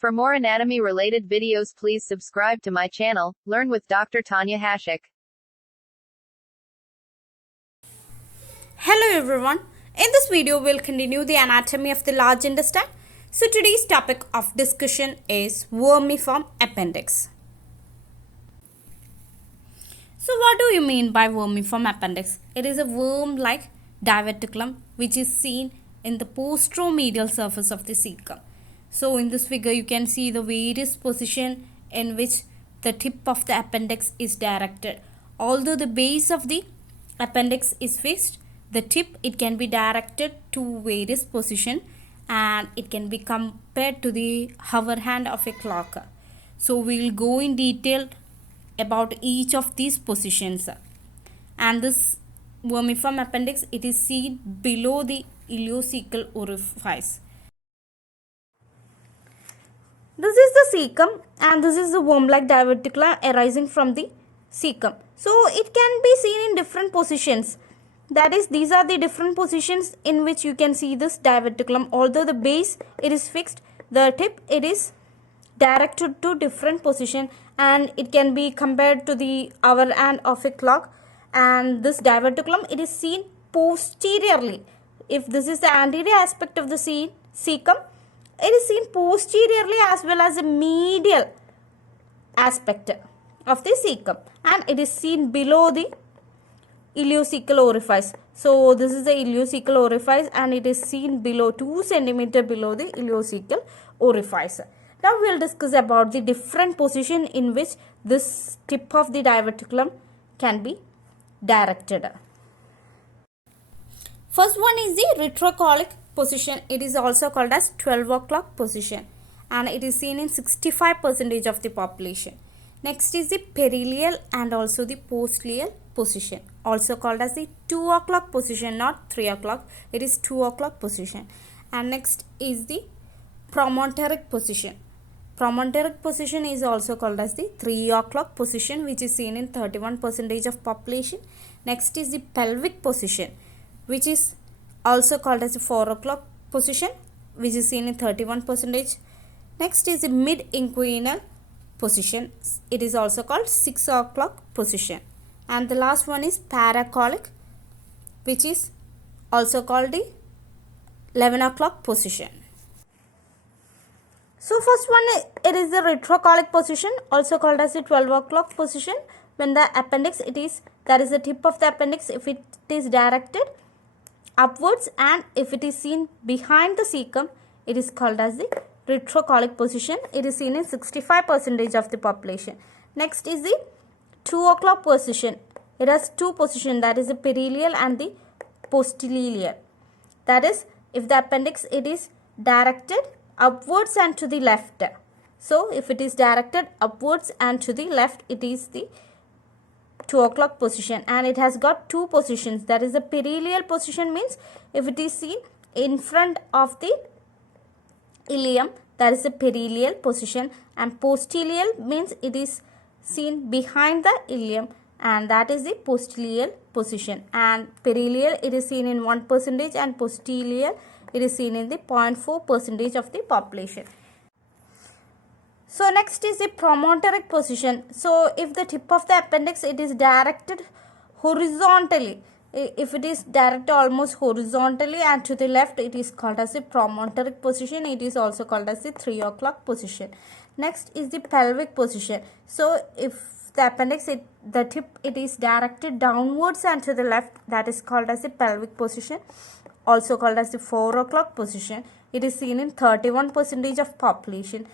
For more anatomy-related videos, please subscribe to my channel, Learn with Dr. Tanya Hashik. Hello everyone. In this video, we'll continue the anatomy of the large intestine. So today's topic of discussion is vermiform appendix. So what do you mean by vermiform appendix? It is a worm-like diverticulum which is seen in the posteromedial surface of the cecum. So in this figure, you can see the various position in which the tip of the appendix is directed. Although the base of the appendix is fixed, the tip, it can be directed to various position and it can be compared to the hover hand of a clock. So we will go in detail about each of these positions. And this vermiform appendix, it is seen below the ileocecal orifice. This is the cecum and this is the worm-like diverticula arising from the cecum. So it can be seen in different positions. That is, these are the different positions in which you can see this diverticulum. Although the base, it is fixed, the tip, it is directed to different position and it can be compared to the hour hand of a clock. And this diverticulum, it is seen posteriorly. If this is the anterior aspect of the cecum, it is seen posteriorly as well as a medial aspect of the cecum, and it is seen below the ileocecal orifice. So this is the ileocecal orifice and it is seen below 2 cm below the ileocecal orifice. Now we will discuss about the different position in which this tip of the diverticulum can be directed. First one is the retrocolic position. It is also called as 12 o'clock position and it is seen in 65% of the population. Next is the perileal and also the postleal position, also called as the 2 o'clock position, not 3 o'clock. It is 2 o'clock position. And next is the promontoric position. Promontoric position is also called as the 3 o'clock position, which is seen in 31% of population. Next is the pelvic position, which is also called as the 4 o'clock position, which is seen in 31%. Next is the mid-inguinal position. It is also called 6 o'clock position. And the last one is paracolic, which is also called the 11 o'clock position. So first one, it is the retrocolic position, also called as the 12 o'clock position. When the appendix, that is the tip of the appendix, if it is directed upwards and if it is seen behind the cecum, it is called as the retrocolic position. It is seen in 65% of the population. Next is the 2 o'clock position. It has two positions, that is the perileal and the postilial. That is, if the appendix, it is directed upwards and to the left. So if it is directed upwards and to the left, it is the 2 o'clock position, and it has got two positions. That is the perileal position, means if it is seen in front of the ileum, that is the perileal position, and postilial means it is seen behind the ileum, and that is the postilial position. And perileal, it is seen in 1% and postilial, it is seen in the 0.4% of the population. So next is the promontoric position. So if the tip of the appendix, it is directed horizontally, if it is directed almost horizontally and to the left, it is called as the promontoric position. It is also called as the 3 o'clock position. Next is the pelvic position. So if the appendix, the tip, it is directed downwards and to the left, that is called as the pelvic position, also called as the 4 o'clock position. It is seen in 31% of population.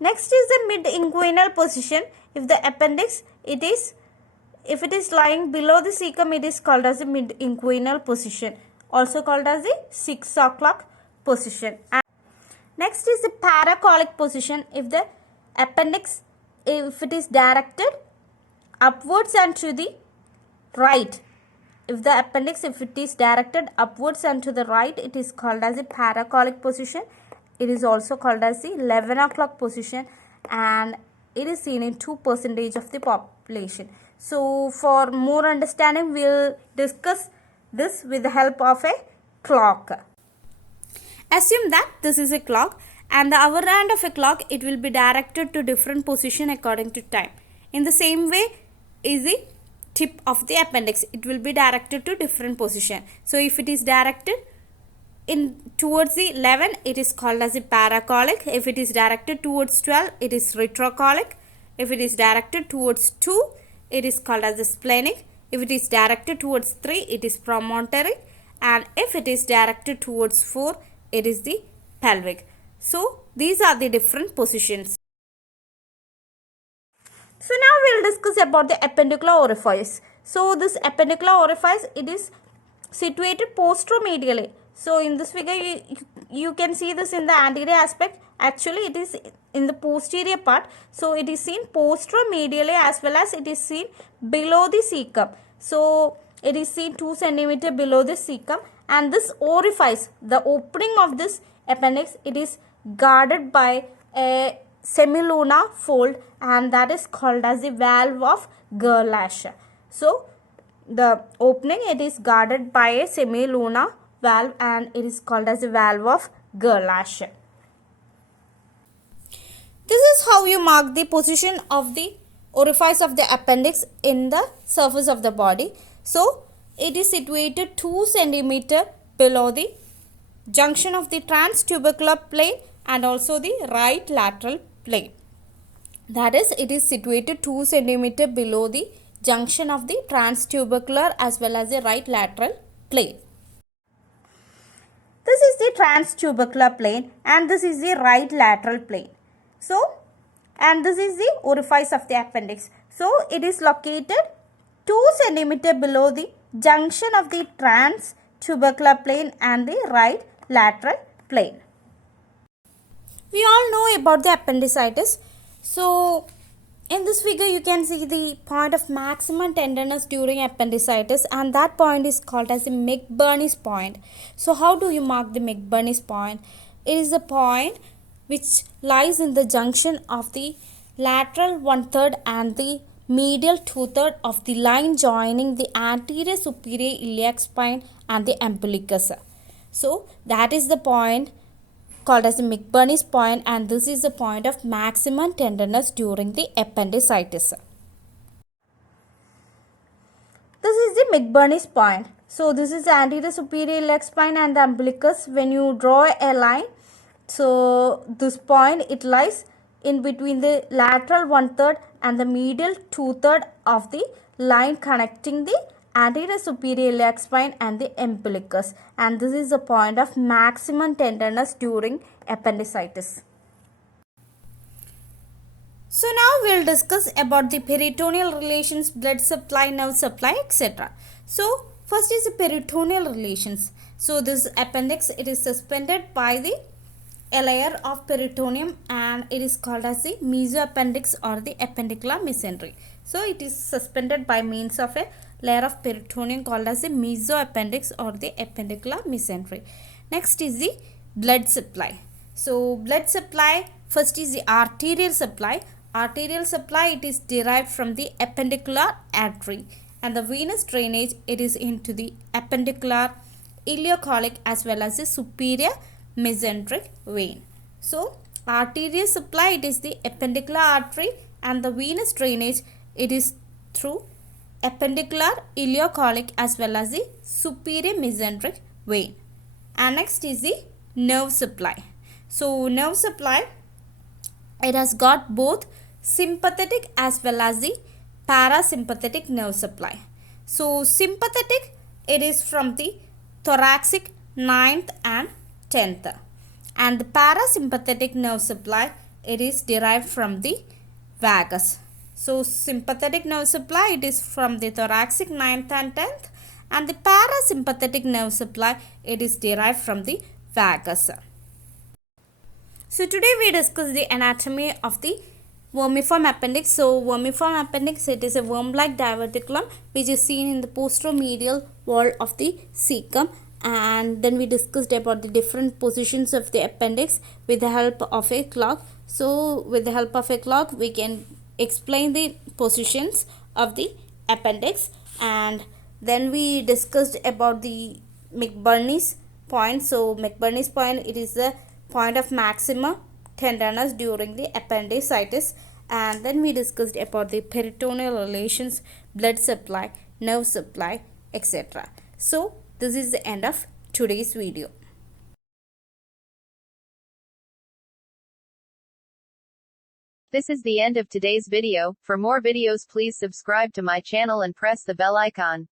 Next is the mid-inguinal position. If the appendix, if it is lying below the cecum, it is called as the mid-inguinal position, also called as the 6 o'clock position. And next is the paracolic position. If the appendix, if it is directed upwards and to the right, if the appendix, if it is directed upwards and to the right, it is called as the paracolic position. It is also called as the 11 o'clock position, and it is seen in 2% of the population. So for more understanding, we will discuss this with the help of a clock. Assume that this is a clock and the hour hand of a clock, it will be directed to different position according to time. In the same way is the tip of the appendix, it will be directed to different position. So if it is directed in towards the 11, it is called as a paracolic. If it is directed towards 12, it is retrocolic. If it is directed towards 2, it is called as the splenic. If it is directed towards 3, it is promontory, and if it is directed towards 4, it is the pelvic. So these are the different positions. So now we will discuss about the appendicular orifice. So this appendicular orifice, it is situated posteromedially. So in this figure you can see this in the anterior aspect. Actually it is in the posterior part. So it is seen posteromedially as well as it is seen below the cecum. So it is seen 2 cm below the cecum, and this orifice, the opening of this appendix, it is guarded by a semilunar fold, and that is called as the valve of Gerlach. So the opening, it is guarded by a semilunar valve, and it is called as the valve of Gerlach. This is how you mark the position of the orifice of the appendix in the surface of the body. So it is situated 2 cm below the junction of the transtubercular plane and also the right lateral plane. That is, it is situated 2 cm below the junction of the transtubercular as well as the right lateral plane. This is the transtubercular plane and this is the right lateral plane. So, and this is the orifice of the appendix. So, it is located 2 cm below the junction of the transtubercular plane and the right lateral plane. We all know about the appendicitis. So, in this figure you can see the point of maximum tenderness during appendicitis, and that point is called as the McBurney's point. So, how do you mark the McBurney's point? It is a point which lies in the junction of the lateral 1/3 and the medial 2/3 of the line joining the anterior superior iliac spine and the umbilicus. So, that is the point called as the McBurney's point, and this is the point of maximum tenderness during the appendicitis. This is the McBurney's point. So, this is the anterior superior iliac spine and the umbilicus. When you draw a line, so this point, it lies in between the lateral 1/3 and the medial 2/3 of the line connecting the anterior superior iliac spine and the umbilicus, and this is the point of maximum tenderness during appendicitis. So now we will discuss about the peritoneal relations, blood supply, nerve supply, etc. So first is the peritoneal relations. So this appendix, it is suspended by the a layer of peritoneum, and it is called as the mesoappendix or the appendicular mesentery. So it is suspended by means of a layer of peritoneum called as the mesoappendix or the appendicular mesentery. Next is the blood supply. So blood supply, first is the arterial supply. Arterial supply, it is derived from the appendicular artery, and the venous drainage, it is into the appendicular, ileocolic as well as the superior mesenteric vein. So arterial supply, it is the appendicular artery, and the venous drainage, it is through appendicular, ileocolic as well as the superior mesenteric vein. And next is the nerve supply. So nerve supply, it has got both sympathetic as well as the parasympathetic nerve supply. So sympathetic, it is from the thoracic 9th and 10th, and the parasympathetic nerve supply, it is derived from the vagus. So sympathetic nerve supply, it is from the thoracic 9th and 10th, and the parasympathetic nerve supply, it is derived from the vagus. So today we discuss the anatomy of the vermiform appendix. So vermiform appendix, it is a worm-like diverticulum which is seen in the posteromedial wall of the cecum, and then we discussed about the different positions of the appendix with the help of a clock. So with the help of a clock we can explain the positions of the appendix, and then we discussed about the McBurney's point. So McBurney's point, it is the point of maximum tenderness during the appendicitis, and then we discussed about the peritoneal relations, blood supply, nerve supply, etc. So this is the end of today's video. This is the end of today's video. For more videos, please subscribe to my channel and press the bell icon.